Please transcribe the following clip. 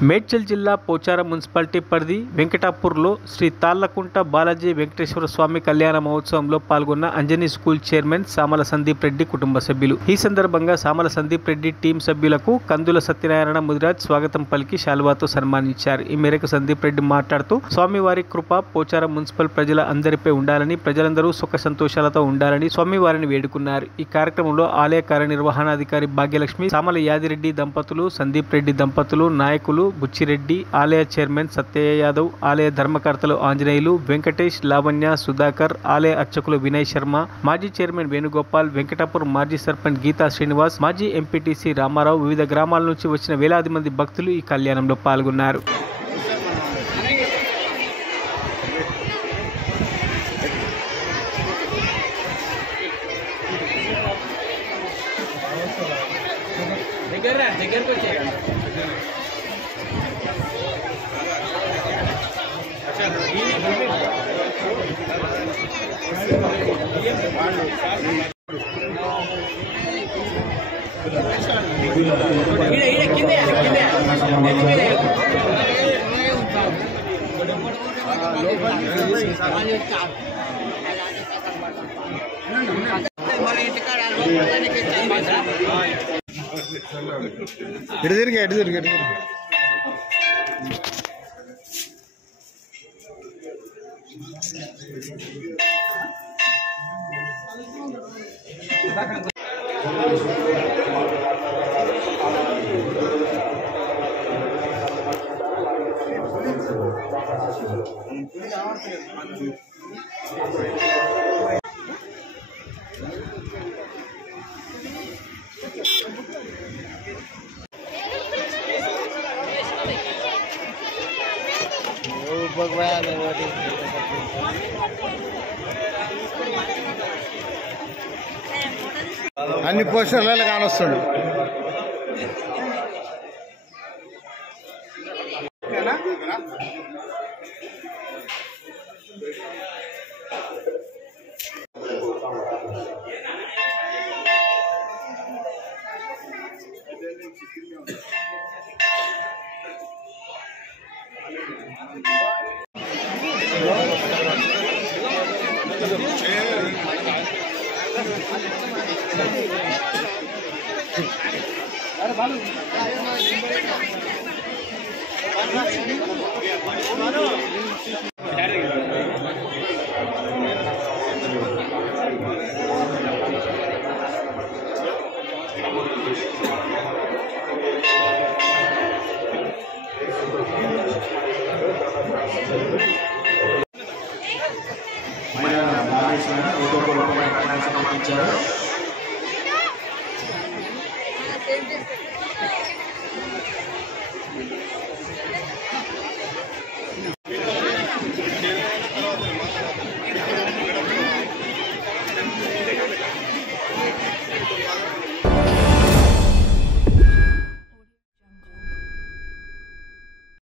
మేడ్చల్ జిల్లా పోచారం మున్సిపాలిటీ పరిధి వెంకటాపూర్లో శ్రీ తాళ్లకుంట బాలాజీ వెంకటేశ్వర స్వామి కళ్యాణ మహోత్సవంలో పాల్గొన్న అంజనీ స్కూల్ చైర్మన్ సామల సందీప్ రెడ్డి కుటుంబ సభ్యులు. ఈ సందర్భంగా సామల సందీప్ రెడ్డి టీం సభ్యులకు కందుల సత్యనారాయణ ముదిరాజ్ స్వాగతం పలికి శాలువాతో సన్మానించారు. ఈ మేరకు సందీప్ రెడ్డి మాట్లాడుతూ స్వామివారి కృప పోచారం మున్సిపల్ ప్రజల అందరిపై ఉండాలని, ప్రజలందరూ సుఖ సంతోషాలతో ఉండాలని స్వామివారిని వేడుకున్నారు. ఈ కార్యక్రమంలో ఆలయ కార్యనిర్వహణాధికారి భాగ్యలక్ష్మి, సామల యాదిరెడ్డి దంపతులు, సందీప్ రెడ్డి దంపతులు, నాయకులు బుచ్చిరెడ్డి, ఆలయ చైర్మన్ సత్యయ్య యాదవ్, ఆలయ ధర్మకర్తలు ఆంజనేయులు, వెంకటేష్, లావణ్య, సుధాకర్, ఆలయ అర్చకులు వినయ్ శర్మ, మాజీ చైర్మన్ వేణుగోపాల్, వెంకటాపూర్ మాజీ సర్పంచ్ గీతా శ్రీనివాస్, మాజీ ఎంపీటీసీ రామారావు, వివిధ గ్రామాల నుంచి వచ్చిన వేలాది మంది భక్తులు ఈ కళ్యాణంలో పాల్గొన్నారు. అన్ని పోస్టర్లలో కానొస్తుంది.